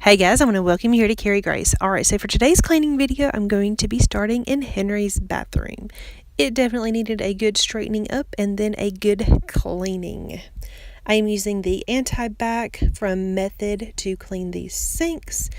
Hey guys, I want to welcome you here to Carry Grace. Alright, so for today's cleaning video, I'm going to be starting in Henry's bathroom. It definitely needed a good straightening up and then a good cleaning. I am using the anti-bac from Method to clean these sinks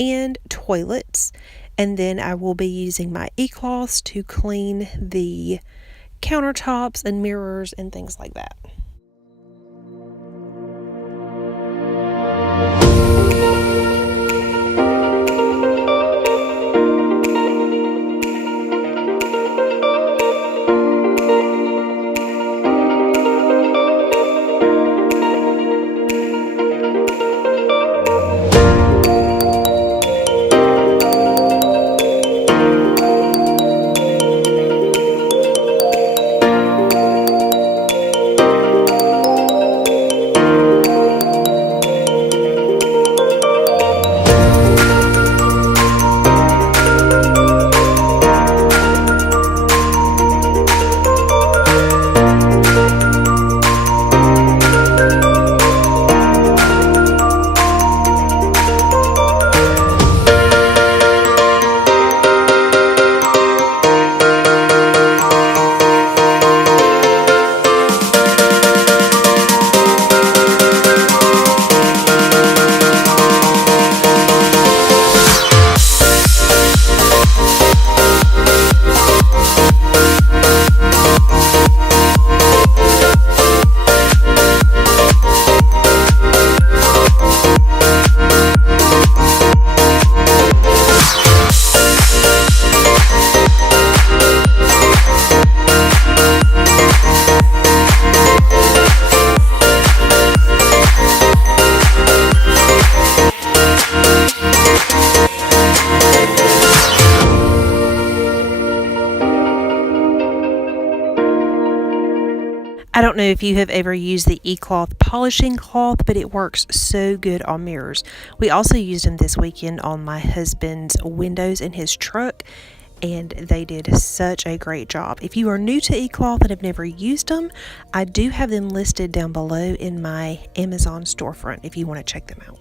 and toilets. And then I will be using my e-cloths to clean the countertops and mirrors and things like that. I don't know if you have ever used the e-cloth polishing cloth, but it works so good on mirrors. We also used them this weekend on my husband's windows in his truck, and they did such a great job. If you are new to e-cloth and have never used them, I do have them listed down below in my Amazon storefront if you want to check them out.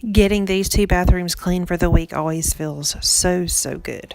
Getting these 2 bathrooms clean for the week always feels so, so good.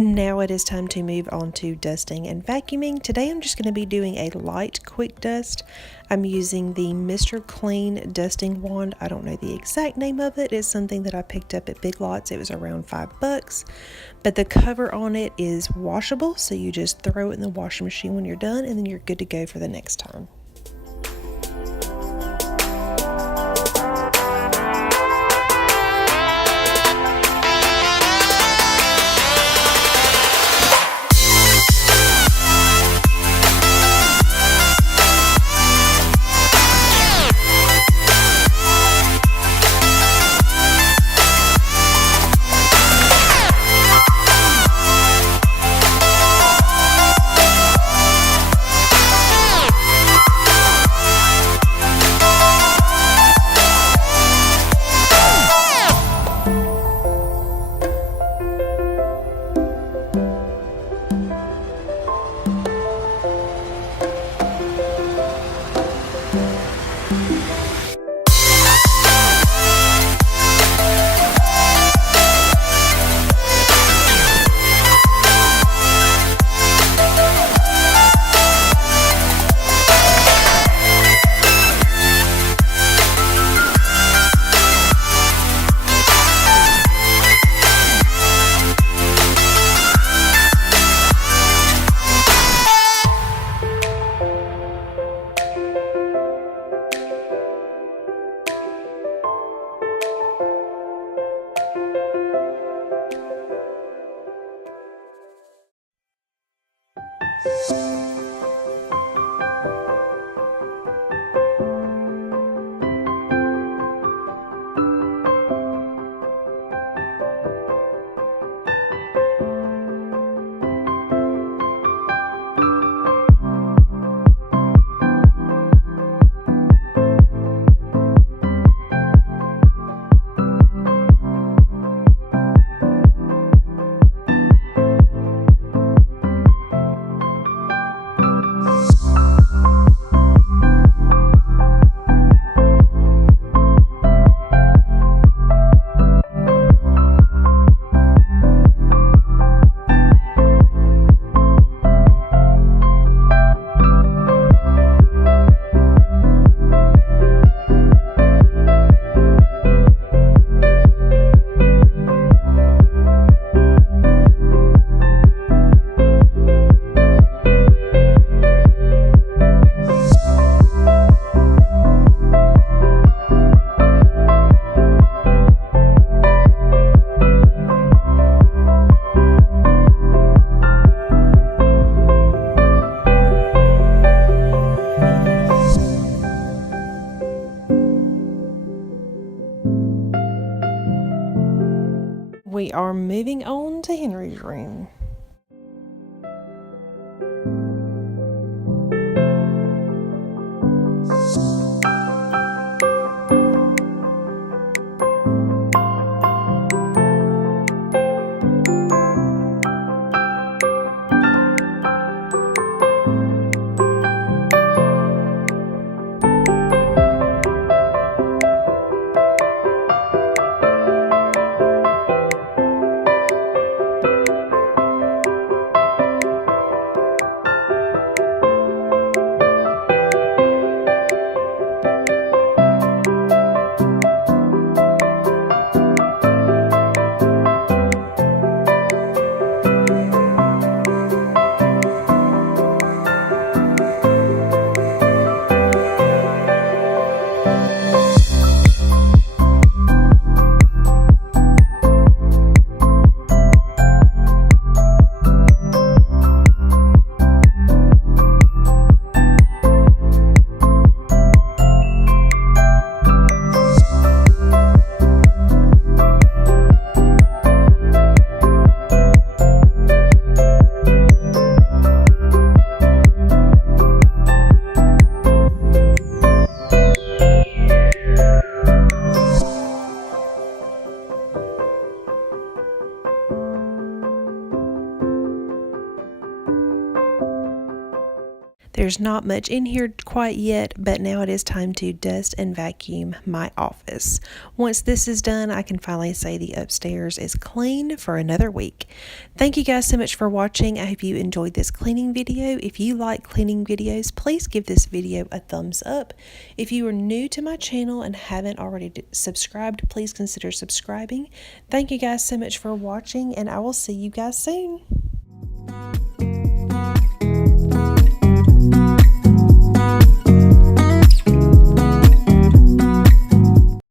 Now it is time to move on to dusting and vacuuming. Today I'm just going to be doing a light quick dust. I'm using the Mr. Clean dusting wand. I don't know the exact name of it. It's something that I picked up at Big Lots. It was around $5, but the cover on it is washable, so you just throw it in the washing machine when you're done and then you're good to go for the next time. We are moving on to Henry's room. There's not much in here quite yet, but now it is time to dust and vacuum my office. Once this is done, I can finally say the upstairs is clean for another week. Thank you guys so much for watching. I hope you enjoyed this cleaning video. If you like cleaning videos, please give this video a thumbs up. If you are new to my channel and haven't already subscribed, please consider subscribing. Thank you guys so much for watching, and I will see you guys soon.